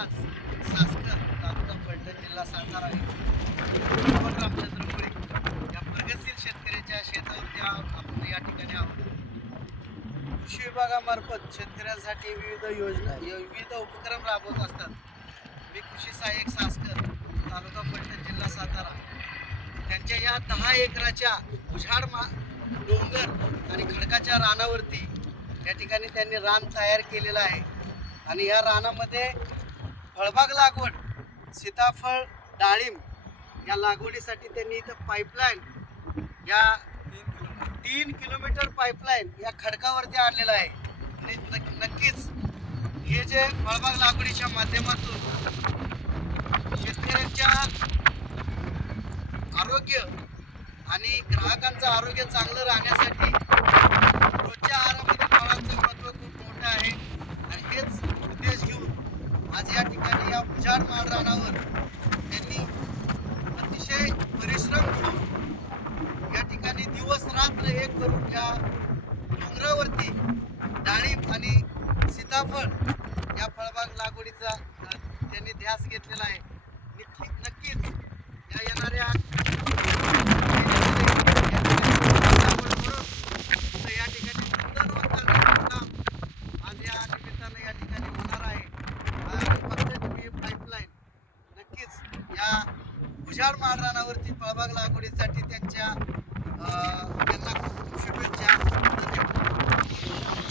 आज सासकर तालुका फलटण जिल्हा सातारा आपण रामचंद्र मुळे या प्रगतशील शेतकऱ्याच्या शेतावरती आपण या ठिकाणी आहोत. कृषी विभागामार्फत शेतकऱ्यांसाठी विविध योजना विविध उपक्रम राबवत असतात. मी कृषी सहाय्यक सासकर तालुका फलटण जिल्हा सातारा. त्यांच्या या दहा एकराच्या उझाड मा डोंगर आणि खडकाच्या रानावरती या ठिकाणी त्यांनी रान तयार केलेलं आहे. आणि या रानामध्ये फळबाग लागवड सीताफळ डाळिंब या लागवडीसाठी त्यांनी इथं पाईपलाईन या तीन किलोमीटर पाईपलाईन या खडकावरती आणलेलं आहे. आणि नक्कीच हे जे फळबाग लागवडीच्या माध्यमातून शेतकऱ्यांच्या आरोग्य आणि ग्राहकांचं आरोग्य चांगलं राहण्यासाठी आज या ठिकाणी या उजाड माळ रानावर त्यांनी अतिशय परिश्रम घेऊन या ठिकाणी दिवस रात्र एक करून या डोंगरावरती डाळिंब आणि सीताफळ या फळबाग लागवडीचा त्यांनी ध्यास घेतलेला आहे. नक्की नक्कीच या येणाऱ्या तर या ठिकाणी वृक्षारोपण करण्याचं काम आज या निमित्तानं या ठिकाणी होणार आहे आणि फक्त ही पाईपलाईन नक्कीच या उजाड माळरानावरती फळबाग लागवडीसाठी त्यांच्या त्यांना खूप